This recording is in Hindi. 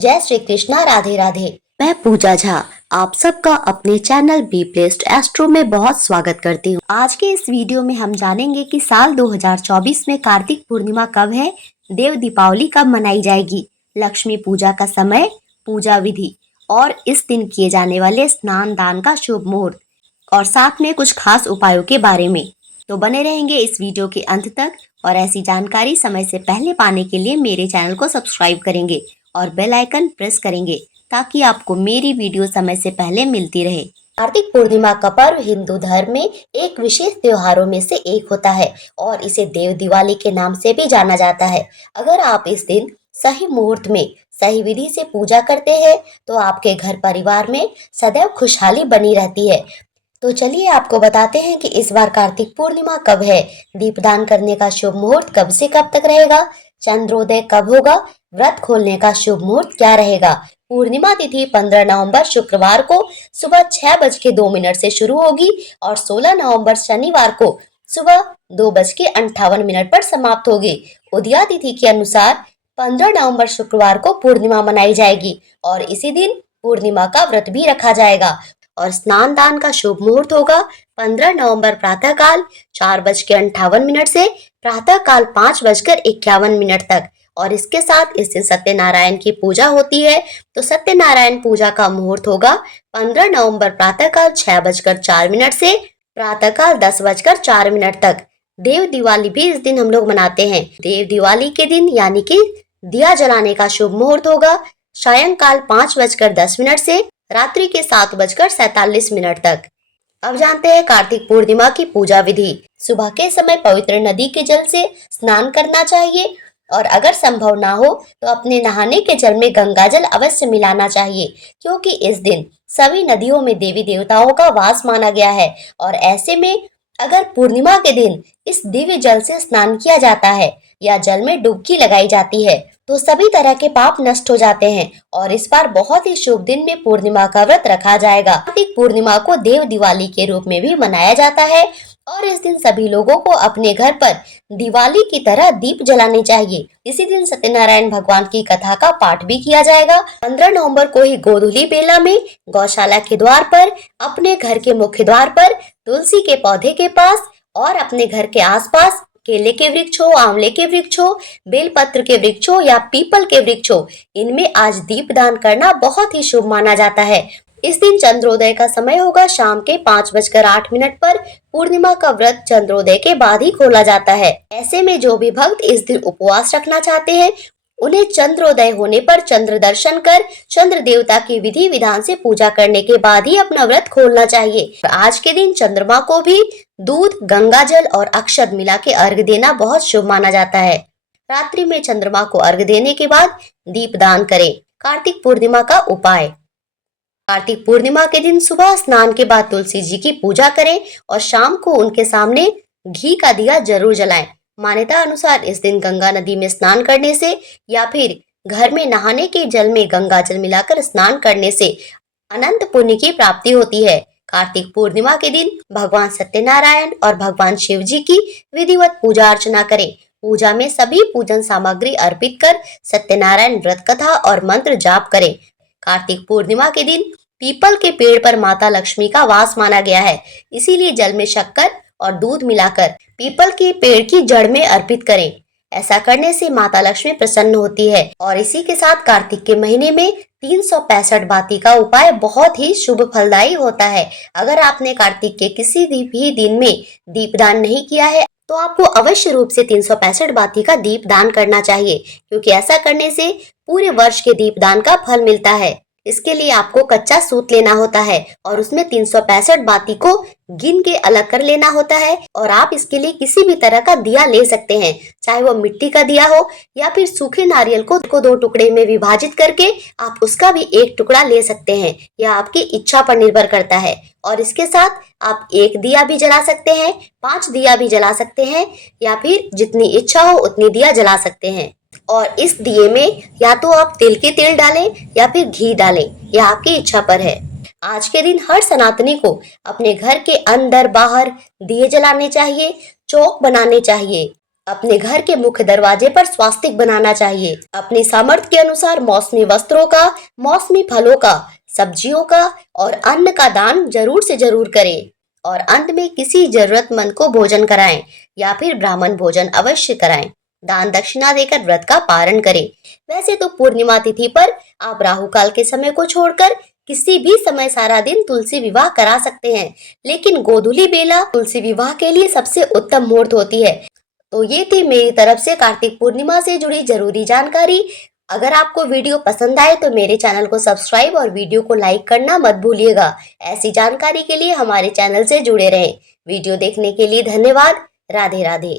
जय श्री कृष्णा, राधे राधे। मैं पूजा झा आप सबका अपने चैनल बी प्लेस्ड एस्ट्रो में बहुत स्वागत करती हूँ। आज के इस वीडियो में हम जानेंगे कि साल 2024 में कार्तिक पूर्णिमा कब है, देव दीपावली कब मनाई जाएगी, लक्ष्मी पूजा का समय, पूजा विधि और इस दिन किए जाने वाले स्नान दान का शुभ मुहूर्त और साथ में कुछ खास उपायों के बारे में। तो बने रहेंगे इस वीडियो के अंत तक और ऐसी जानकारी समय से पहले पाने के लिए मेरे चैनल को सब्सक्राइब करेंगे और बेल आइकन प्रेस करेंगे ताकि आपको मेरी वीडियो समय से पहले मिलती रहे। कार्तिक पूर्णिमा का पर्व हिंदू धर्म में एक विशेष त्योहारों में से एक होता है और इसे देव दिवाली के नाम से भी जाना जाता है। अगर आप इस दिन सही मुहूर्त में सही विधि से पूजा करते हैं तो आपके घर परिवार में सदैव खुशहाली बनी रहती है। तो चलिए आपको बताते हैं कि इस बार कार्तिक पूर्णिमा कब है, दीपदान करने का शुभ मुहूर्त कब से कब तक रहेगा, चंद्रोदय कब होगा, व्रत खोलने का शुभ मुहूर्त क्या रहेगा। पूर्णिमा तिथि 15 नवंबर शुक्रवार को सुबह 6:02 से शुरू होगी और 16 नवंबर शनिवार को सुबह 2:58 पर समाप्त होगी। उदया तिथि के अनुसार 15 नवंबर शुक्रवार को पूर्णिमा मनाई जाएगी और इसी दिन पूर्णिमा का व्रत भी रखा जाएगा और स्नान दान का शुभ मुहूर्त होगा 15 नवंबर प्रातः काल 4:58 से प्रातः काल 5:51 तक और इसके साथ इस दिन सत्यनारायण की पूजा होती है। तो सत्यनारायण पूजा का मुहूर्त होगा 15 नवंबर प्रातः काल 6:04 से प्रातः काल 10:04 तक। देव दिवाली भी इस दिन हम लोग मनाते हैं। देव दिवाली के दिन यानी कि दिया जलाने का शुभ मुहूर्त होगा सायंकाल 5:10 से रात्रि के 7:47 तक। अब जानते हैं कार्तिक पूर्णिमा की पूजा विधि। सुबह के समय पवित्र नदी के जल से स्नान करना चाहिए और अगर संभव ना हो तो अपने नहाने के जल में गंगा जल अवश्य मिलाना चाहिए, क्योंकि इस दिन सभी नदियों में देवी देवताओं का वास माना गया है और ऐसे में अगर पूर्णिमा के दिन इस दिव्य जल से स्नान किया जाता है या जल में डुबकी लगाई जाती है तो सभी तरह के पाप नष्ट हो जाते हैं और इस बार बहुत ही शुभ दिन में पूर्णिमा का व्रत रखा जाएगा। कार्तिक पूर्णिमा को देव दिवाली के रूप में भी मनाया जाता है और इस दिन सभी लोगों को अपने घर पर दिवाली की तरह दीप जलाने चाहिए। इसी दिन सत्यनारायण भगवान की कथा का पाठ भी किया जाएगा। 15 नवंबर को ही गोधूली बेला में गौशाला के द्वार पर, अपने घर के मुख्य द्वार पर, तुलसी के पौधे के पास और अपने घर के आसपास केले के वृक्ष हो, आंवले के वृक्ष हो, बेलपत्र के वृक्ष हो या पीपल के वृक्ष हो, इनमें आज दीपदान करना बहुत ही शुभ माना जाता है। इस दिन चंद्रोदय का समय होगा शाम के 5:08 पर। पूर्णिमा का व्रत चंद्रोदय के बाद ही खोला जाता है। ऐसे में जो भी भक्त इस दिन उपवास रखना चाहते हैं उन्हें चंद्रोदय होने पर चंद्र दर्शन कर चंद्र देवता की विधि विधान से पूजा करने के बाद ही अपना व्रत खोलना चाहिए। आज के दिन चंद्रमा को भी दूध, गंगा जल और अक्षत मिला के अर्घ देना बहुत शुभ माना जाता है। रात्रि में चंद्रमा को अर्घ देने के बाद दीपदान करें। कार्तिक पूर्णिमा का उपाय। कार्तिक पूर्णिमा के दिन सुबह स्नान के बाद तुलसी जी की पूजा करें और शाम को उनके सामने घी का दिया जरूर जलाएं। मान्यता अनुसार इस दिन गंगा नदी में स्नान करने से या फिर घर में नहाने के जल में गंगा जल मिलाकर स्नान करने से अनंत पुण्य की प्राप्ति होती है। कार्तिक पूर्णिमा के दिन भगवान सत्यनारायण और भगवान शिव जी की विधिवत पूजा अर्चना करें। पूजा में सभी पूजन सामग्री अर्पित कर सत्यनारायण व्रत कथा और मंत्र जाप करें। कार्तिक पूर्णिमा के दिन पीपल के पेड़ पर माता लक्ष्मी का वास माना गया है, इसीलिए जल में शक्कर और दूध मिलाकर पीपल के पेड़ की जड़ में अर्पित करें। ऐसा करने से माता लक्ष्मी प्रसन्न होती है और इसी के साथ कार्तिक के महीने में 365 बाती का उपाय बहुत ही शुभ फलदायी होता है। अगर आपने कार्तिक के किसी भी दिन में दीपदान नहीं किया है तो आपको अवश्य रूप से 365 बाती का दीपदान करना चाहिए, क्योंकि ऐसा करने से पूरे वर्ष के दीपदान का फल मिलता है। इसके लिए आपको कच्चा सूत लेना होता है और उसमें 365 बाती को गिन के अलग कर लेना होता है और आप इसके लिए किसी भी तरह का दिया ले सकते हैं, चाहे वो मिट्टी का दिया हो या फिर सूखे नारियल को 2 टुकड़े में विभाजित करके आप उसका भी 1 टुकड़ा ले सकते हैं। यह आपकी इच्छा पर निर्भर करता है और इसके साथ आप 1 दिया भी जला सकते हैं, 5 दिया भी जला सकते हैं या फिर जितनी इच्छा हो उतनी दिया जला सकते हैं। और इस दिए में या तो आप तिल के तेल डालें या फिर घी डालें, यह आपकी इच्छा पर है। आज के दिन हर सनातनी को अपने घर के अंदर बाहर दिए जलाने चाहिए, चौक बनाने चाहिए। अपने घर के मुख्य दरवाजे पर स्वास्तिक बनाना चाहिए। अपनी सामर्थ्य के अनुसार मौसमी वस्त्रों का, मौसमी फलों का, सब्जियों का और अन्न का दान जरूर से जरूर करें। और अंत में किसी जरूरतमंद को भोजन कराएं या फिर ब्राह्मण भोजन अवश्य कराएं। दान दक्षिणा देकर व्रत का पारण करें। वैसे तो पूर्णिमा तिथि पर आप राहु काल के समय को छोड़कर किसी भी समय सारा दिन तुलसी विवाह करा सकते हैं, लेकिन गोधूली बेला तुलसी विवाह के लिए सबसे उत्तम मुहूर्त होती है। तो ये थी मेरी तरफ से कार्तिक पूर्णिमा से जुड़ी जरूरी जानकारी। अगर आपको वीडियो पसंद आए तो मेरे चैनल को सब्सक्राइब और वीडियो को लाइक करना मत भूलिएगा। ऐसी जानकारी के लिए हमारे चैनल से जुड़े रहें। वीडियो देखने के लिए धन्यवाद। राधे राधे।